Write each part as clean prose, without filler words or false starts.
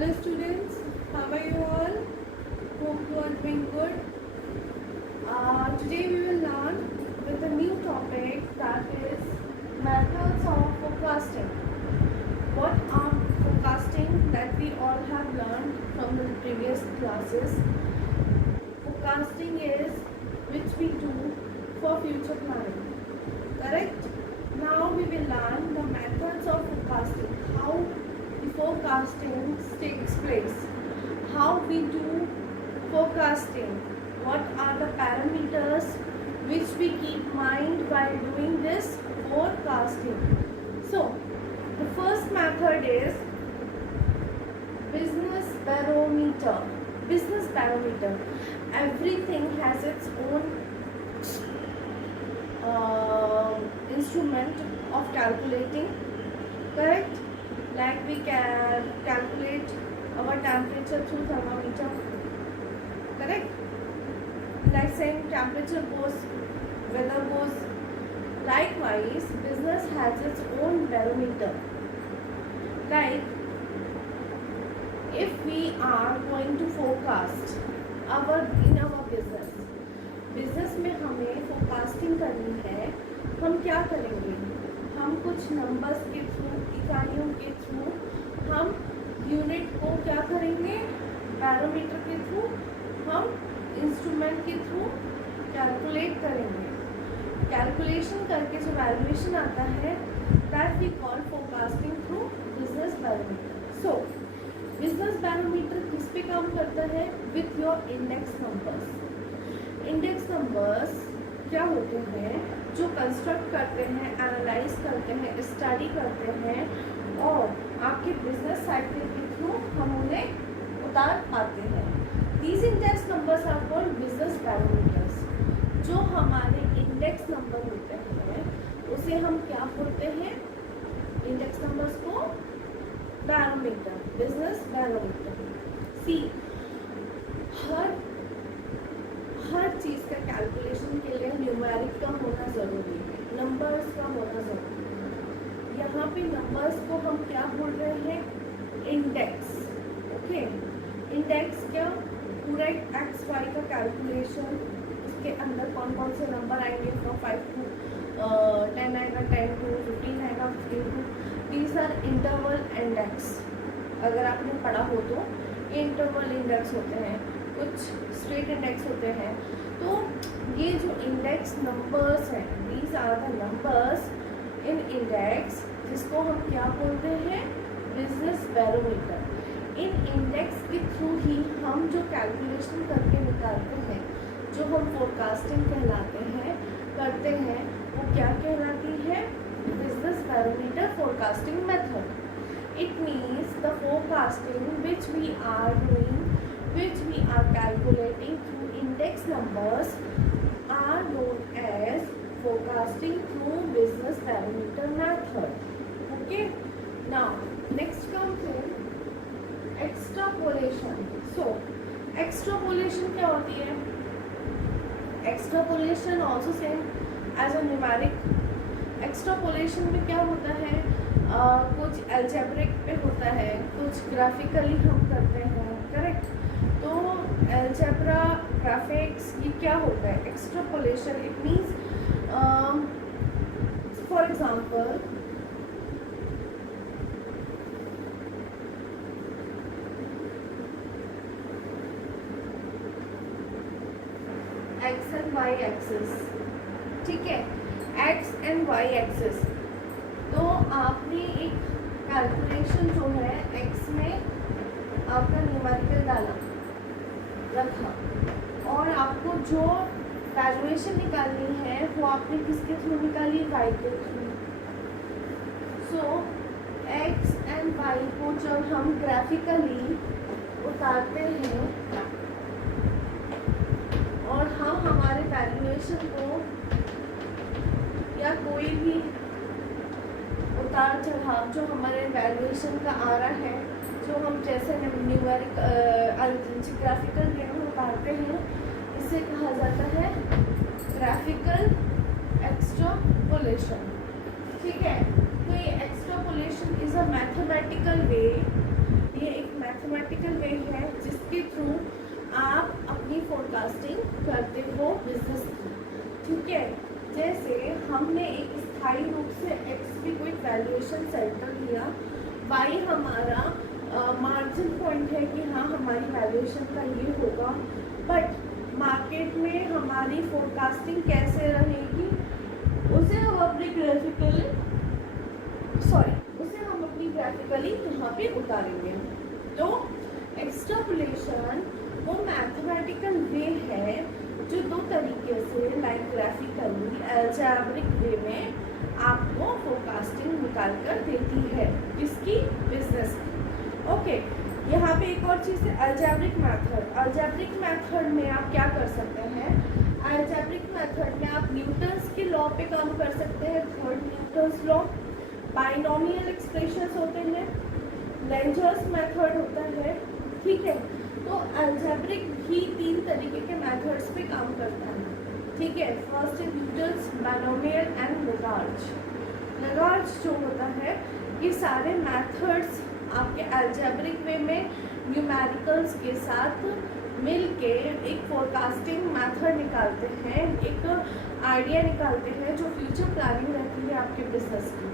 Hello students, how are you all? Hope you are doing good. Today we will learn with a new topic, that is methods of forecasting. What are forecasting that we all have learned from the previous classes? Forecasting is which we do for future planning. Correct? Now we will learn the methods of forecasting. How the forecasting takes place. How we do forecasting. What are the parameters which we keep mind while doing this forecasting. So the first method is business barometer. Business barometer. Everything has its own instrument of calculating, correct? Like we can calculate our temperature through thermometer, correct? Like saying temperature goes, weather goes. Likewise, business has its own barometer. Like if we are going to forecast in our business में हमें forecasting करनी है, हम क्या करेंगे? हम कुछ numbers के थ्रू, इकाइयों के थ्रू, हम यूनिट को क्या करेंगे? बैरोमीटर के थ्रू, हम इंस्ट्रूमेंट के थ्रू कैलकुलेट करेंगे. कैलकुलेशन करके जो वैल्यूएशन आता है, that we call forecasting through business barometer. So business barometer किस पे काम करता है? With your index numbers. Index numbers क्या होते हैं? जो कंस्ट्रक्ट करते हैं, एनालाइज करते हैं, स्टडी करते हैं और आपके बिजनेस साइकिल के थ्रू हम उन्हें उतार पाते हैं. These index numbers are called business barometers. जो हमारे इंडेक्स नंबर होते हैं उसे हम क्या बोलते हैं? इंडेक्स नंबर्स को बैरोमीटर, बिजनेस बैरोमीटर. सी हर चीज़ का कैलकुलेशन के लिए न्यूमेरिक का होना ज़रूरी है, नंबर्स का होना ज़रूरी है. यहाँ पे नंबर्स को हम क्या बोल रहे हैं? इंडेक्स. ओके, इंडेक्स क्या? पूरा एक एक्स वाई का कैलकुलेशन, उसके अंदर कौन कौन से नंबर आएंगे, फ्रॉम 5 to 10 आएगा, 10 to 15 आएगा, 15 to. These R interval index. अगर आपने पढ़ा हो तो इंटरवल इंडेक्स होते हैं, कुछ स्ट्रेट इंडेक्स होते हैं. तो ये जो इंडेक्स नंबर्स हैं, these are the numbers in index, जिसको हम क्या बोलते हैं? Business barometer. इन इंडेक्स के थ्रू ही हम जो कैलकुलेशन करके निकालते हैं, जो हम फोरकास्टिंग कहलाते हैं, करते हैं, वो क्या कहलाती है? Business barometer forecasting method. It means the forecasting which we are doing, which we are calculating through index numbers, are known as forecasting through business parameter method. Okay. Now next comes in extrapolation. So extrapolation क्या होती है? Extrapolation also same as a numeric. Extrapolation में क्या होता है? कुछ algebraic पे होता है, कुछ ग्राफिकली हम करते हैं, करेक्ट? तो एल्जेब्रा, ग्राफिक्स, ये क्या होता है? Extrapolation. It means for example X and Y axis, ठीक है? X and Y axis. तो आपने एक कैलकुलेशन जो है एक्स में आपका न्यूमेरिकल डाला, रखा, और आपको जो वैल्यूएशन निकालनी है वो आपने किसके थ्रू निकाली? वाई के through. So X and Y को जब हम ग्राफिकली उतारते हैं और हम हमारे वैल्यूएशन को या कोई भी उतार चढ़ाव जो हमारे वैल्यूएशन का आ रहा है, जो हम जैसे न्यूमेरिक ग्राफिकल वे में उतारते हैं, इसे कहा जाता है ग्राफिकल एक्सट्रापोलेशन. ठीक है? तो ये एक्सट्रापोलेशन इज अ मैथमेटिकल वे, ये एक मैथमेटिकल वे है जिसके थ्रू आप अपनी फोरकास्टिंग करते हो बिजनेस की, ठीक है। जैसे हमने एक स्थायी रूप से एक्स की कोई वैल्यूएशन सेट कर लिया, वाई हमारा मार्जिन पॉइंट है कि हाँ हमारी वैल्यूएशन का ये होगा, बट मार्केट में हमारी फोरकास्टिंग कैसे रहेगी उसे हम अपनी ग्राफिकली यहाँ पे उतारेंगे। तो एक्सट्रापोलेशन वो मैथमेटिकल वे है जो दो तरीके से लाइक ग्राफिकली अलजेब्रिक वे में आपको फोरकास्टिंग निकाल कर देती है किसकी, बिजनेस की। ओके, यहाँ पे एक और चीज़ है अलजेब्रिक मेथड। अलजेब्रिक मेथड में आप क्या कर सकते हैं, अलजेब्रिक मेथड में आप न्यूटन्स के लॉ पे काम कर सकते हैं, third Newton's law, binomial expressions होते हैं, लेंजर्स मेथड होता है, ठीक है। तो अलजेब्रिक भी तीन तरीके के मेथड्स पे काम करता है, ठीक है। First is Newton's, binomial and Lagrange. Lagrange जो होता है, ये सारे मेथड्स आपके अलजेब्रिक वे में न्यूमेरिकल्स के साथ मिलके एक फोरकास्टिंग मेथड निकालते हैं, एक आइडिया निकालते हैं जो फ्यूचर प्लानिंग रहती है आपके बिजनेस की।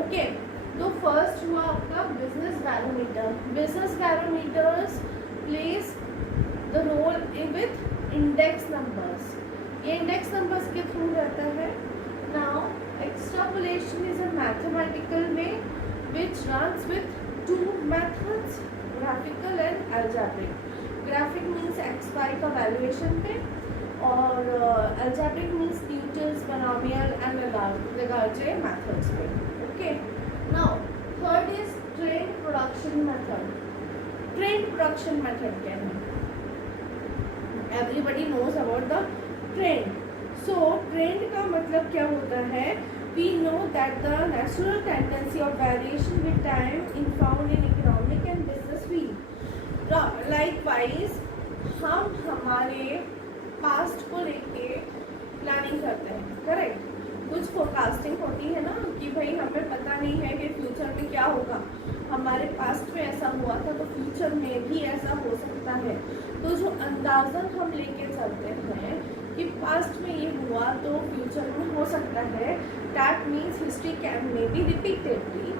ओके, तो फर्स्ट हुआ आपका business barometer. Business barometers place the role with index numbers, ये इंडेक्स नंबर्स के थ्रू रहता है। Now extrapolation is a mathematical way which runs with two methods, graphical and algebraic. Graphic means XY का valuation पे और algebraic means Newton's, binomial and Lagrange methods पे। Okay. Now third is trained production method. Trained production method क्या है? Everybody knows about the trend. So trend का मतलब क्या होता है? We know that the natural tendency of variation with time is found in economic and business field. Likewise, हम हमारे past को लेके प्लानिंग करते हैं, करेक्ट। कुछ फोरकास्टिंग होती है ना कि भाई हमें पता नहीं है कि फ्यूचर में क्या होगा, हमारे पास्ट में ऐसा हुआ था तो फ्यूचर में भी ऐसा हो सकता है। तो जो अंदाज़न हम लेके चलते हैं कि पास्ट में ये हुआ तो फ्यूचर में हो सकता है, that means history can may be repeatedly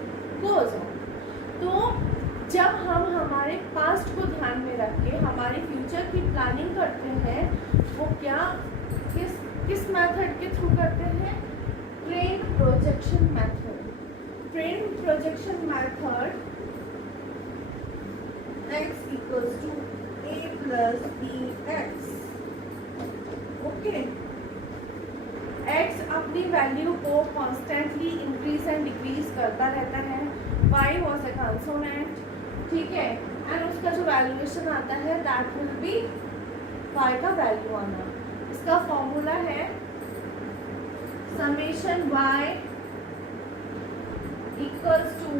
goes on. तो जब हम हमारे पास्ट को ध्यान में रख के हमारे फ्यूचर की प्लानिंग करते हैं, वो क्या किस मेथड के थ्रू करते हैं, trend projection method. Trend projection method x equals to a plus bx। Okay, x अपनी वैल्यू को कॉन्स्टेंटली इंक्रीज एंड डिक्रीज करता रहता है, y वॉज अ कंसोनेंट, ठीक है, एंड उसका जो वैल्यूएशन आता है दैट विल बी y का वैल्यू आना। इसका फॉर्मूला है summation y equals to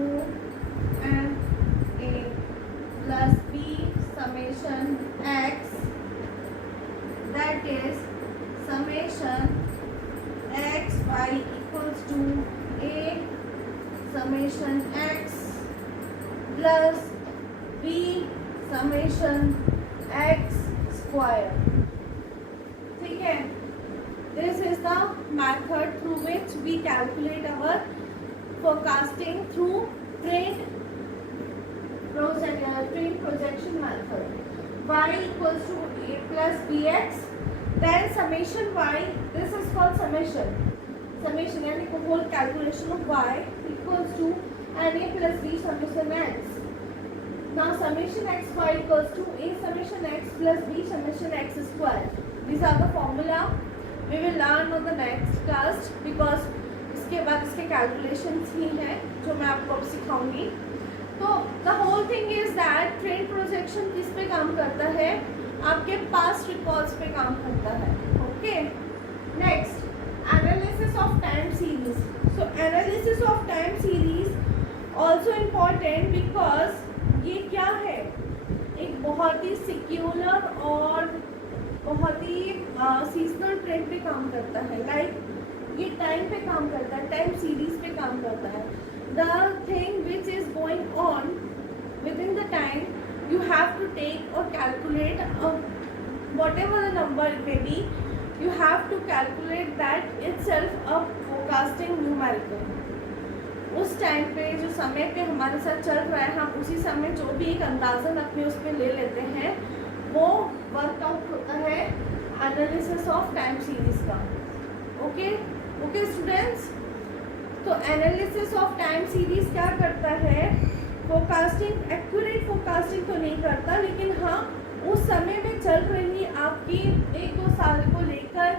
N a plus b summation x, that is summation x y equals to a summation x plus b summation x square, ठीक है। This is the method through which we calculate our forecasting through trained projection method. Y equals to a plus bx, then summation y, this is called summation यानी कि whole calculation of y equals to na plus b summation x. Now summation x y equals to a summation x plus b summation x square. These are the formula we will learn on the next class because इसके बाद इसके calculations ही हैं जो मैं आपको अब सिखाऊंगी। तो the whole thing is that trend projection किस पे काम करता है, आपके पास्ट रिकॉर्ड्स पे काम करता है। Okay, next analysis of time series. So analysis of time series also important because ये क्या है, एक बहुत ही सिक्योलर और बहुत ही सीजनल ट्रेंड पे काम करता है। लाइक ये टाइम पे काम करता है, टाइम सीरीज पे काम करता है। The thing which is going on within the time you have to take or calculate whatever the number it may be, you have to calculate that itself a forecasting numerical. उस time पे जो समय पे हमारे साथ चल रहा है, हम उसी समय जो भी एक अंदाज़न अपने उस पर ले लेते हैं, वो वर्कआउट होता है एनालिसिस ऑफ टाइम सीरीज का. ओके ओके स्टूडेंट्स, तो एनालिसिस ऑफ टाइम सीरीज क्या करता है? फोरकास्टिंग, एक्यूरेट फोरकास्टिंग तो नहीं करता, लेकिन हाँ उस समय में चल रही आपकी 1-2 साल को लेकर,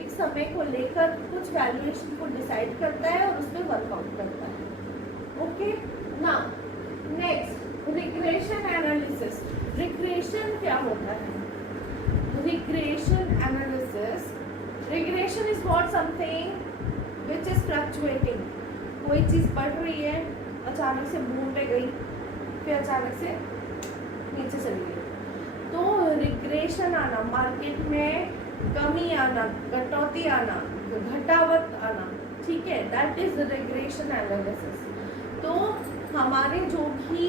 एक समय को लेकर कुछ वैल्यूएशन को डिसाइड करता है और उसमें वर्कआउट करता है. Okay, now next regression analysis. Regression क्या होता है? Regression analysis, regression is what something which is fluctuating. कोई चीज़ बढ़ रही है, अचानक से बूम पे गई, फिर अचानक से नीचे चली गई, तो रिग्रेशन आना, मार्केट में कमी आना, कटौती आना, घटावट आना, ठीक है, दैट इज रिग्रेशन एनालिसिस. तो हमारे जो भी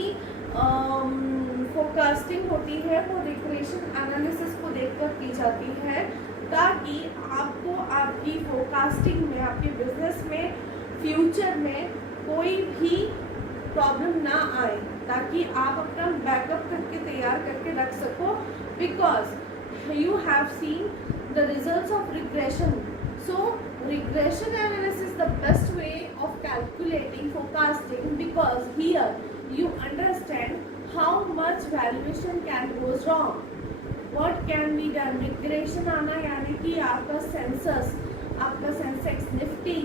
फोरकास्टिंग होती है वो रिग्रेशन एनालिसिस को देखकर की जाती है, ताकि आपको आपकी फोरकास्टिंग में, आपके बिजनेस में, फ्यूचर में कोई भी प्रॉब्लम ना आए, ताकि आप अपना बैकअप करके तैयार करके रख सको, because you have seen the results of regression. So regression analysis is the best way of calculating forecasting, because here you understand how much valuation can go wrong, what can be done. regression आना यानी कि आपका census, आपका Sensex, Nifty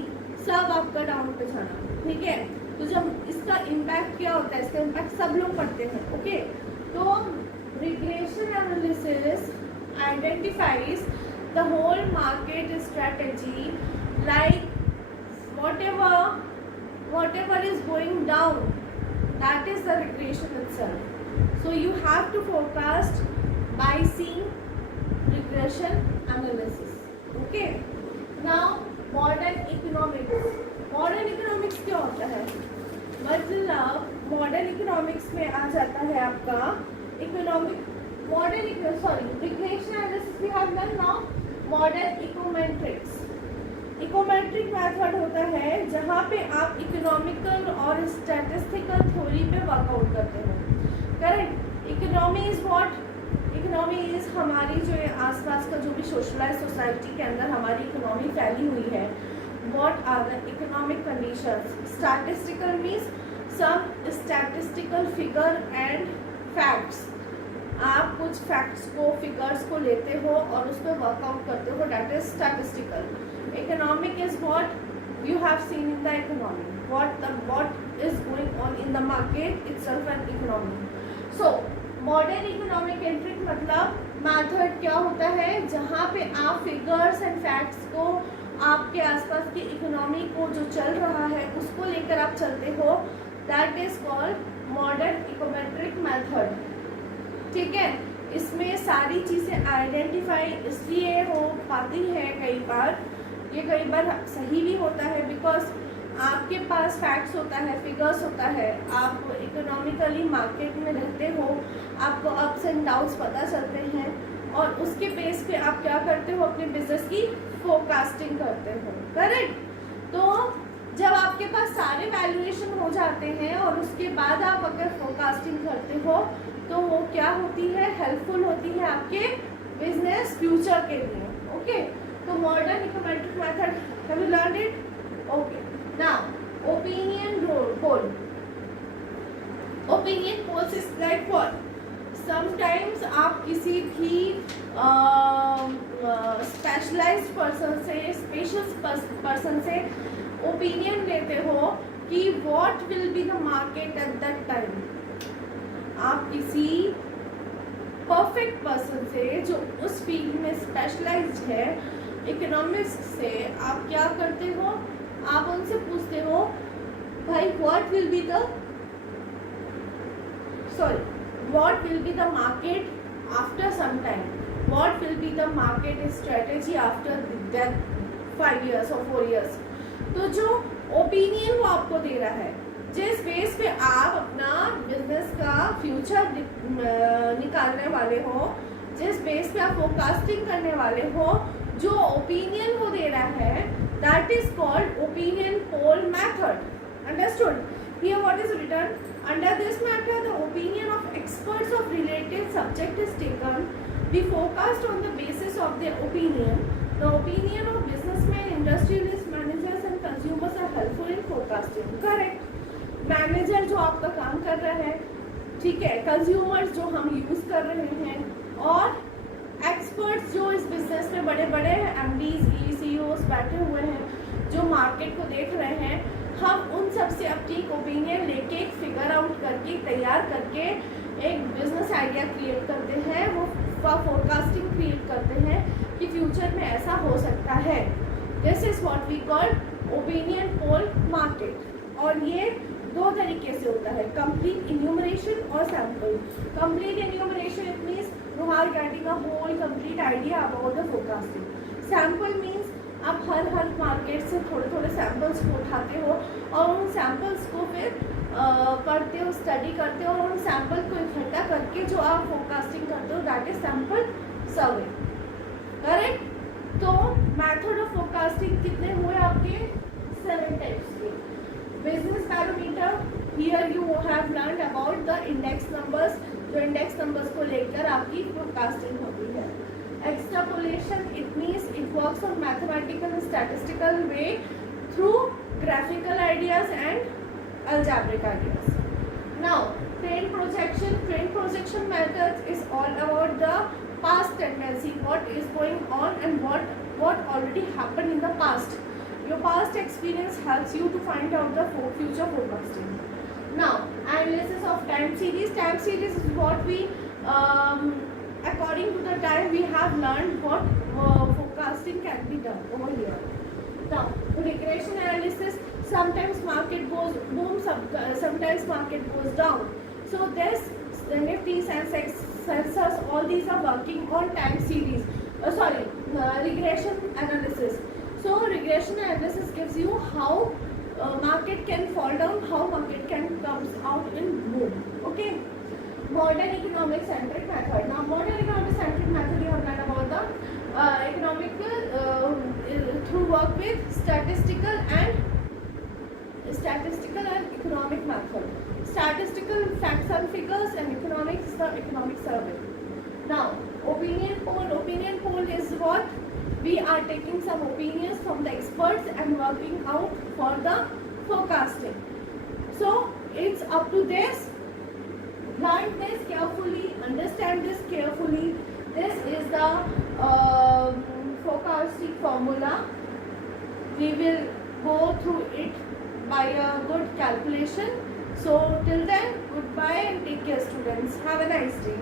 सब आपका down पे जाना, ठीक है. तो जब इसका इम्पैक्ट क्या होता है, इसका इम्पैक्ट सब लोग पढ़ते हैं. ओके, तो regression analysis identifies the whole market strategy, like whatever is going down, that is the regression itself. So you have to forecast by seeing regression analysis. Okay, now modern economics. modern economics क्या होता है? मतलब modern economics में आ जाता है आपका economic regression analysis we have done. now modern econometrics. Econometric method होता है जहाँ पे आप इकोनॉमिकल और स्टैटिस्टिकल थ्योरी पे वर्कआउट करते हो. Correct. Economy is what? Economy is हमारी जो आसपास का जो भी सोशलाइज सोसाइटी के अंदर हमारी इकोनॉमी फैली हुई है, what are the economic conditions. Statistical means some statistical figure and facts. आप कुछ फैक्ट्स को, फिगर्स को लेते हो और उस पर वर्कआउट करते हो, that is statistical. Economic is what you have seen in the economy, what is going on in the market itself and economy. So modern economic एंट्रिक मतलब मेथड क्या होता है जहाँ पे आप फिगर्स एंड फैक्ट्स को, आपके आसपास की इकोनॉमी को जो चल रहा है उसको लेकर आप चलते हो, that is called modern econometric method. ठीक है. इसमें सारी चीज़ें आइडेंटिफाई इसलिए हो पाती हैं, कई बार ये कई बार सही भी होता है, बिकॉज आपके पास फैक्ट्स होता है, फिगर्स होता है, आप इकोनॉमिकली मार्केट में रहते हो, आपको अप्स एंड डाउन्स पता चलते हैं, और उसके बेस पे आप क्या करते हो, अपने बिजनेस की फोरकास्टिंग करते हो. करेक्ट. तो जब आपके पास सारे वैल्यूएशन हो जाते हैं और उसके बाद आप अगर फोरकास्टिंग करते हो तो वो क्या होती है, हेल्पफुल होती है आपके बिजनेस फ्यूचर के लिए. ओके. तो modern econometric method, have you learned it? Okay. Now opinion poll. Opinion polls is like what? Sometimes आप किसी भी स्पेशलाइज्ड पर्सन से, स्पेशल पर्सन से ओपिनियन लेते हो कि what will be the market at that time. आप किसी परफेक्ट पर्सन से जो उस फील्ड में स्पेशलाइज्ड है, इकोनॉमिक्स से आप क्या करते हो, आप उनसे पूछते हो भाई what will be the market after some time, what will be the market strategy after that 5 years और 4 years. तो जो ओपिनियन वो आपको दे रहा है, जिस बेस पे आप अपना बिजनेस का फ्यूचर निकालने वाले हो, जिस बेस पे आप फोरकास्टिंग करने वाले हो, जो ओपिनियन वो दे रहा है, that is called opinion poll method. Understood? Here what is written? Under this method, the opinion of experts of related subject is taken. We forecast on the basis of their opinion. The opinion of businessmen, industrialists, managers and consumers are helpful in forecasting. Correct. Manager जो आपका काम कर रहा है, ठीक है, consumers जो हम यूज कर रहे हैं, और एक्सपर्ट्स जो इस बिजनेस में बड़े बड़े एमडीज सीईओज बैठे हुए हैं, जो मार्केट को देख रहे हैं, हम उन सब से अपनी ओपिनियन लेके एक फिगर आउट करके तैयार करके एक बिजनेस आइडिया क्रिएट करते हैं, वो फोरकास्टिंग क्रिएट करते हैं कि फ्यूचर में ऐसा हो सकता है. This is what we call opinion poll market. और ये दो तरीके से होता है, कंप्लीट इन्यूमरेशन और sample. Complete enumeration it means you are getting a whole complete idea about the forecasting. Sample means आप हर मार्केट से थोड़े थोड़े सैम्पल्स को उठाते हो और उन सैम्पल्स को फिर पढ़ते हो, स्टडी करते हो, और उन सैम्पल को इकट्ठा करके जो आप फोरकास्टिंग करते हो, that is sample survey. Correct? तो मेथड ऑफ फोरकास्टिंग कितने हुए आपके? 7 टाइप्स के. Business barometer, here you have learn about the index numbers, जो इंडेक्स नंबर्स को लेकर आपकी फोरकास्टिंग होती है. Extrapolation, it means it works on mathematical and statistical way through graphical ideas and algebraic ideas. Now, trend projection method is all about the past tendency, what is going on and what already happened in the past. Your past experience helps you to find out the future forecasting. Now, analysis of time series. Time series is what we according to the time we have learned what forecasting can be done over here. Now, regression analysis, sometimes market goes boom, sometimes market goes down. So this, the Nifty, Sensex, all these are working on time series. Regression analysis. So regression analysis gives you how market can fall down, how market can comes out in boom. Okay. Modern economic centric method. Now, modern economic centric method, you have learned about the economical through work with statistical and economic method. Statistical facts and figures, and economics the economic survey. Now, opinion poll. Opinion poll is what we are taking some opinions from the experts and working out for the forecasting. So it's up to this. Learn this carefully, understand this carefully. This is the forecasting formula. We will go through it by a good calculation. So till then, goodbye and take care, students. Have a nice day.